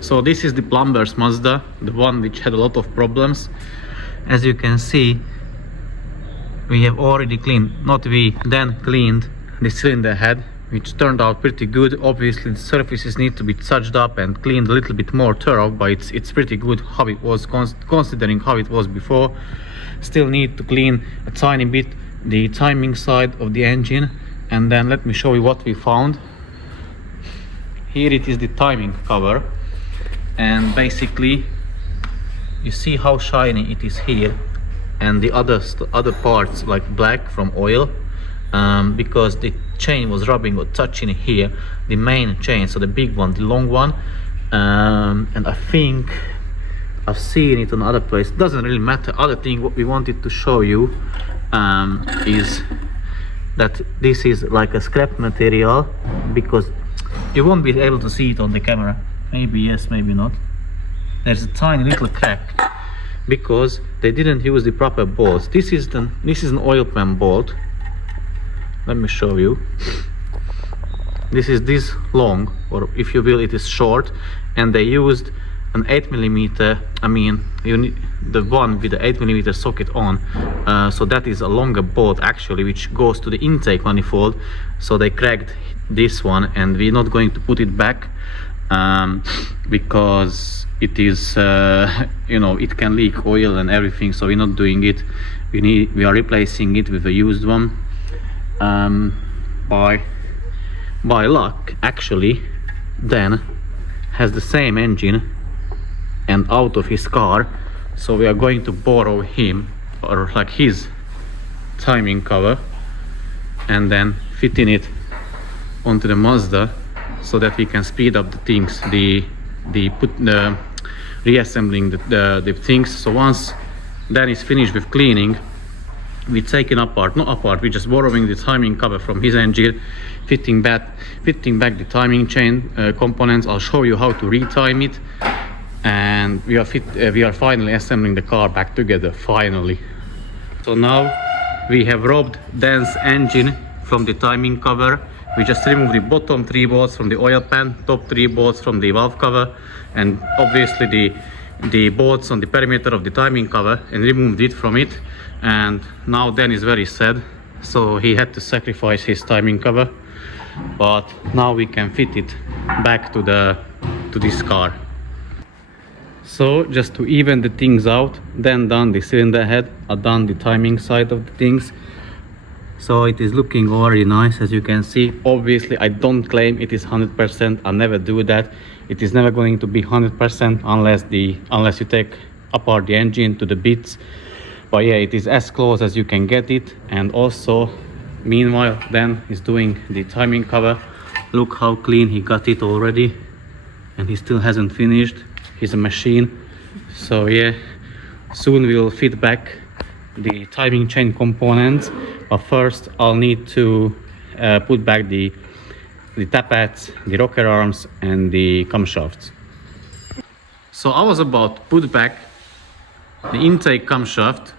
So this is the plumber's Mazda, the one which had a lot of problems. As you can see, we have already cleaned, not we, then cleaned the cylinder head, which turned out pretty good. Obviously the surfaces need to be touched up and cleaned a little bit more thorough, but it's pretty good how it was, considering how it was before. Still need to clean a tiny bit the timing side of the engine, and then let me show you what we found. Here it is, the timing cover, and basically you see how shiny it is here, and the other parts like black from oil, because the chain was rubbing or touching here, the main chain, so the big one, the long one, and I think I've seen it on other place. Doesn't really matter. Other thing what we wanted to show you is that this is like a scrap material, because you won't be able to see it on the camera. Maybe yes, maybe not. There's a tiny little crack because they didn't use the proper bolts. This is an oil pan bolt. Let me show you. This is this long, or if you will, it is short, and they used an 8mm. I mean, you need the one with the 8mm socket on, so that is a longer bolt actually, which goes to the intake manifold. So they cracked this one, and we're not going to put it back because it is you know, it can leak oil and everything, so we're not doing it. We are replacing it with a used one. By luck, actually, Dan has the same engine and out of his car, so we are going to borrow him, or like his timing cover, and then fitting it onto the Mazda so that we can speed up the things, the reassembling the things. So once Dan is finished with cleaning, we're taking we're just borrowing the timing cover from his engine, fitting back the timing chain components. I'll show you how to retime it, and we are finally assembling the car back together, finally. So now we have robbed Dan's engine from the timing cover. We just removed the bottom 3 bolts from the oil pan, top 3 bolts from the valve cover, and obviously the bolts on the perimeter of the timing cover, and removed it from it. And now Dan is very sad, so he had to sacrifice his timing cover, but now we can fit it back to this car. So just to even the things out, Dan done the cylinder head, I done the timing side of the things, so it is looking already nice, as you can see. Obviously I don't claim it is 100%, I never do that. It is never going to be 100% unless you take apart the engine to the bits. But yeah, it is as close as you can get it. And also, meanwhile, Dan is doing the timing cover. Look how clean he got it already, and he still hasn't finished. He's a machine. So yeah, soon we will fit back the timing chain components, but first I'll need to put back the tappets, the rocker arms, and the camshafts. So I was about to put back the intake camshaft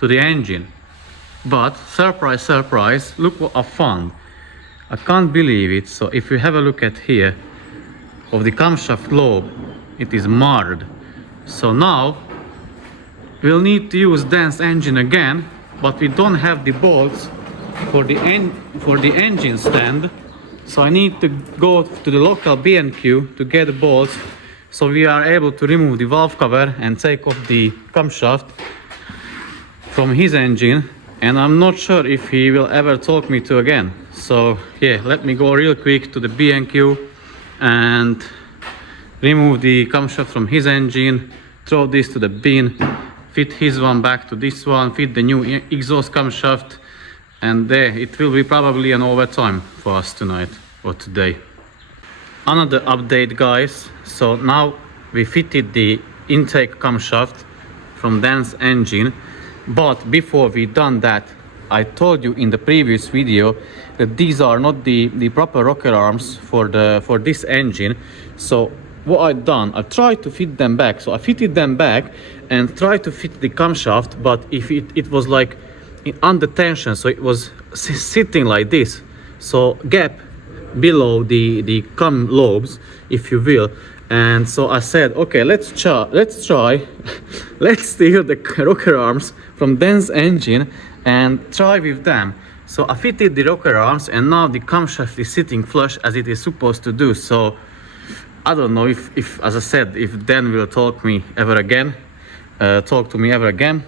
to the engine, but surprise, surprise, look what I found. I can't believe it. So if you have a look at here of the camshaft lobe, it is marred. So now we'll need to use Dan's engine again, but we don't have the bolts for the engine stand. So I need to go to the local B&Q to get the bolts, so we are able to remove the valve cover and take off the camshaft from his engine. And I'm not sure if he will ever talk me to again. So yeah, let me go real quick to the B&Q and remove the camshaft from his engine, throw this to the bin, fit his one back to this one, fit the new exhaust camshaft, and there it will be probably an overtime for us tonight or today. Another update, guys. So now we fitted the intake camshaft from Dan's engine, but before we done that, I told you in the previous video that these are not the proper rocker arms for this engine. So what I done, I tried to fit them back. So I fitted them back and tried to fit the camshaft, but if it was like under tension, so it was sitting like this, so gap below the cam lobes, if you will, And so I said, okay, let's try let's steal the rocker arms from Dan's engine and try with them. So I fitted the rocker arms, and now the camshaft is sitting flush as it is supposed to do. So I don't know if as I said, if Dan will talk to me ever again,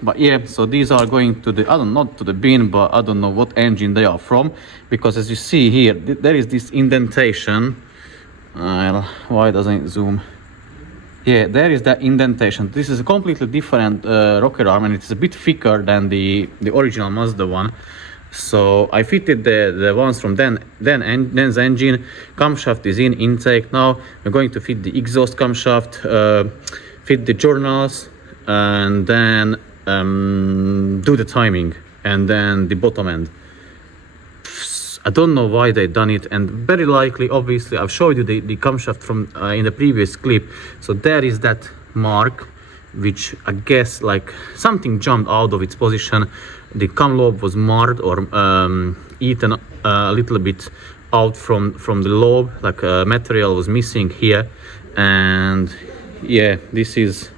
but yeah, so these are going to the, I don't know, not to the bin, but I don't know what engine they are from, because as you see here, there is this indentation. Why doesn't it zoom? Yeah, there is that indentation. This is a completely different rocker arm, and it's a bit thicker than the original Mazda one. So I fitted the ones from Dan's engine. Camshaft is in intake now. We're going to fit the exhaust camshaft, fit the journals, and then do the timing, and then the bottom end. I don't know why they done it, and very likely, obviously, I've showed you the camshaft from in the previous clip. So there is that mark, which I guess like something jumped out of its position. The cam lobe was marred or eaten a little bit out from the lobe, like material was missing here. And yeah, this was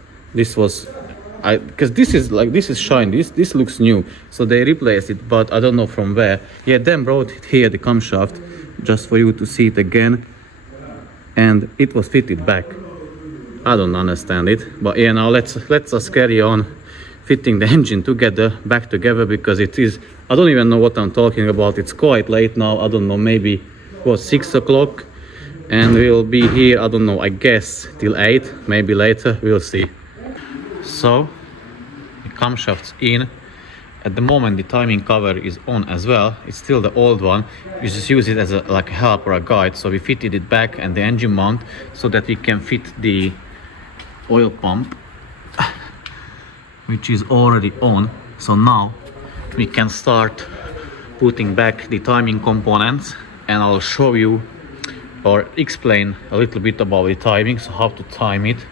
because this is shiny, this looks new, so they replaced it, but I don't know from where. Yeah, then brought it here, the camshaft, just for you to see it again, and it was fitted back. I don't understand it, but yeah, now let's us carry on fitting the engine back together, because it is, I don't even know what I'm talking about. It's quite late now. I don't know, maybe was 6 o'clock, and we'll be here, I don't know, I guess till 8, maybe later, we'll see. So the camshaft's in. At the moment the timing cover is on as well. It's still the old one. We just use it as like a help or a guide. So we fitted it back and the engine mount so that we can fit the oil pump, which is already on. So now we can start putting back the timing components, and I'll show you or explain a little bit about the timing, so how to time it,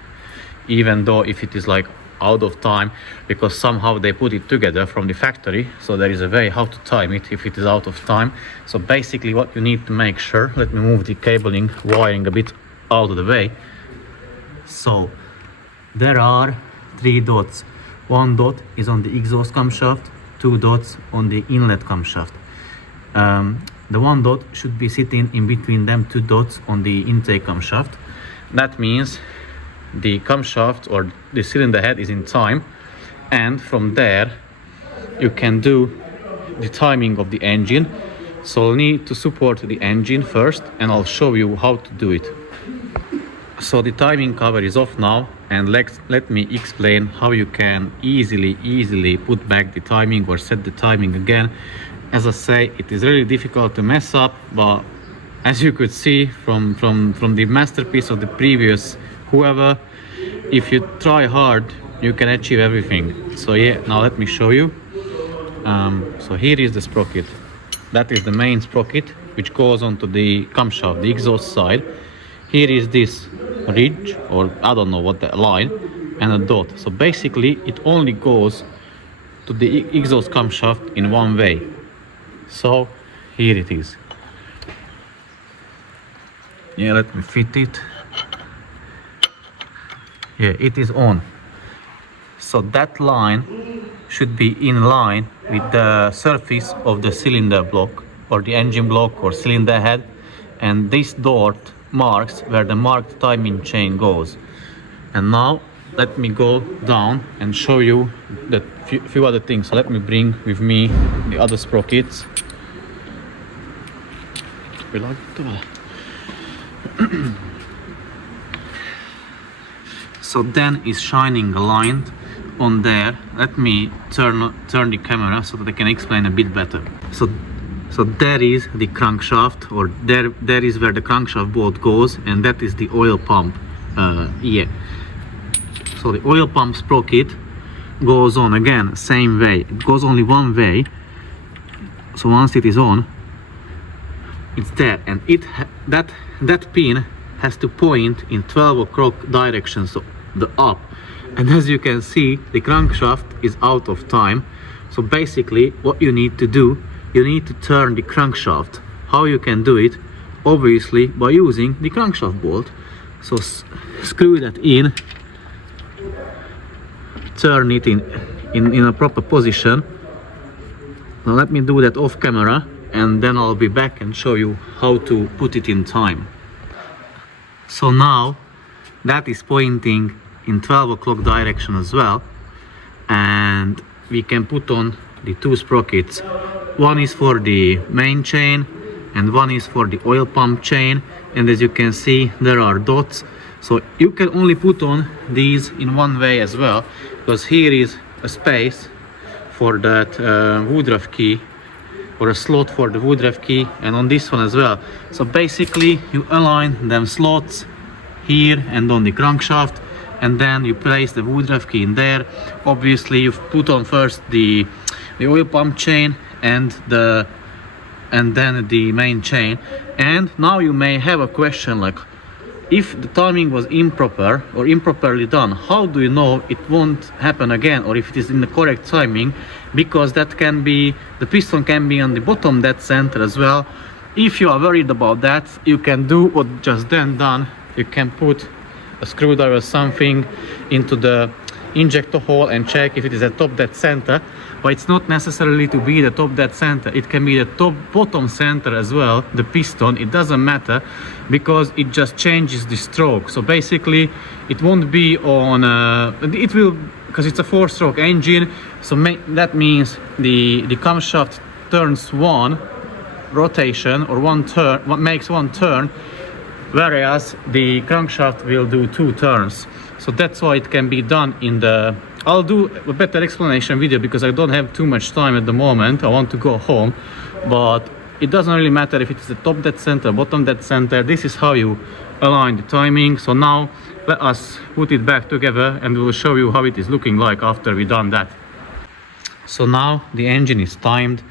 even though if it is like out of time, because somehow they put it together from the factory, so there is a way how to time it if it is out of time. So basically what you need to make sure, let me move the cabling wiring a bit out of the way. So there are 3 dots. 1 dot is on the exhaust camshaft, 2 dots on the inlet camshaft. The 1 dot should be sitting in between them 2 dots on the intake camshaft. That means the camshaft or the cylinder head is in time, and from there you can do the timing of the engine. So I'll need to support the engine first, and I'll show you how to do it. So the timing cover is off now, and let me explain how you can easily put back the timing or set the timing again. As I say, it is really difficult to mess up, but as you could see from the masterpiece of the previous whoever, if you try hard you can achieve everything. So yeah, now let me show you. So here is the sprocket. That is the main sprocket which goes onto the camshaft, the exhaust side. Here is this ridge, or I don't know what, the line, and a dot. So basically it only goes to the exhaust camshaft in one way. So here it is. Yeah, let me fit it. Yeah, it is on. So that line should be in line with the surface of the cylinder block or the engine block or cylinder head, and this dot marks where the marked timing chain goes. And now let me go down and show you the few other things. So let me bring with me the other sprockets. So then is shining a line on there. Let me turn the camera so that I can explain a bit better. So there is the crankshaft, or there is where the crankshaft bolt goes, and that is the oil pump. Yeah. So the oil pump sprocket goes on again same way. It goes only one way. So once it is on, it's there, and that pin has to point in 12 o'clock direction, so the up. And as you can see, the crankshaft is out of time. So basically what you need to do, you need to turn the crankshaft. How you can do it? Obviously by using the crankshaft bolt. So screw that in, turn it in a proper position. Now let me do that off camera, and then I'll be back and show you how to put it in time. So now that is pointing in 12 o'clock direction as well, and we can put on the two sprockets. One is for the main chain and one is for the oil pump chain, and as you can see there are dots, so you can only put on these in one way as well, because here is a space for that woodruff key, or a slot for the woodruff key, and on this one as well. So basically you align them slots here and on the crankshaft, and then you place the woodruff key in there. Obviously you've put on first the oil pump chain and then the main chain. And now you may have a question like, if the timing was improper or improperly done, how do you know it won't happen again, or if it is in the correct timing? Because that can be, the piston can be on the bottom dead center as well. If you are worried about that, you can do what just then done. You can put a screwdriver or something into the injector hole and check if it is at top dead center. But it's not necessarily to be the top dead center, it can be the top bottom center as well, the piston. It doesn't matter, because it just changes the stroke. So basically it won't be on it will, because it's a 4-stroke engine, so that means the camshaft turns one rotation, or one turn, what makes one turn, whereas the crankshaft will do 2 turns. So that's why it can be done in the, I'll do a better explanation video because I don't have too much time at the moment. I want to go home, but it doesn't really matter if it's the top dead center, bottom dead center. This is how you align the timing. So now let us put it back together and we'll show you how it is looking like after we've done that. So now the engine is timed.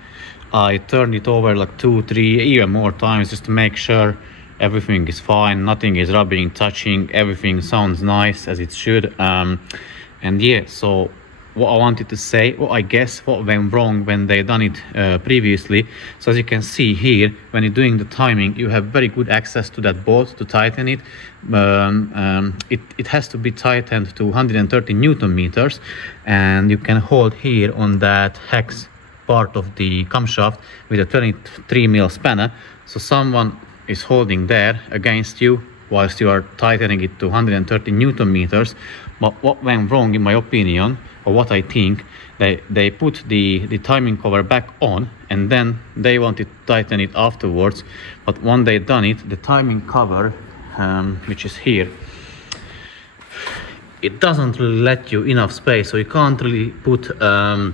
I turned it over like 2, 3, even more times just to make sure everything is fine, nothing is rubbing, touching, everything sounds nice as it should. And yeah, so what I wanted to say, I guess what went wrong when they done it previously. So as you can see here, when you're doing the timing, you have very good access to that bolt to tighten it. It has to be tightened to 130 Newton meters, and you can hold here on that hex part of the camshaft with a 23mm spanner. So someone is holding there against you whilst you are tightening it to 130 Newton meters. But what went wrong, in my opinion, or what I think, they put the timing cover back on and then they wanted to tighten it afterwards. But when they done it, the timing cover, which is here, it doesn't really let you enough space, so you can't really put a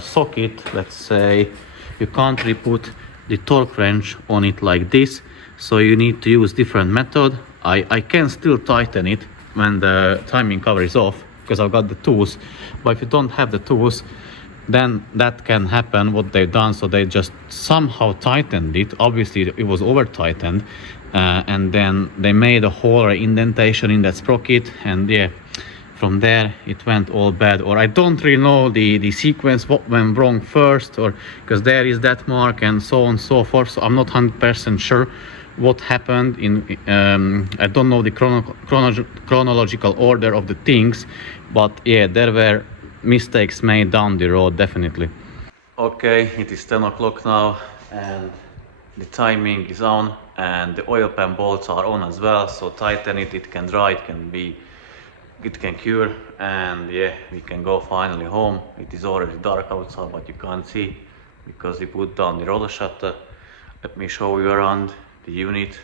socket, let's say. You can't really put the torque wrench on it like this, so you need to use different method. I can still tighten it when the timing cover is off because I've got the tools, but if you don't have the tools, then that can happen what they've done. So they just somehow tightened it. Obviously it was over tightened, and then they made a hole or indentation in that sprocket, and yeah, from there it went all bad. Or I don't really know the sequence, what went wrong first, or because there is that mark and so on and so forth. So I'm not 100% sure what happened in I don't know the chronological order of the things, but yeah, there were mistakes made down the road, definitely. Okay, it is 10 o'clock now and the timing is on and the oil pan bolts are on as well. So tighten it, it can dry, it can cure, and yeah, we can go finally home. It is already dark outside, but you can't see because we put down the roller shutter. Let me show you around the unit.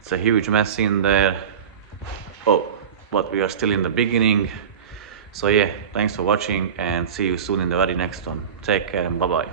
It's a huge mess in there. Oh, but we are still in the beginning. So yeah, thanks for watching and see you soon in the very next one. Take care and bye bye.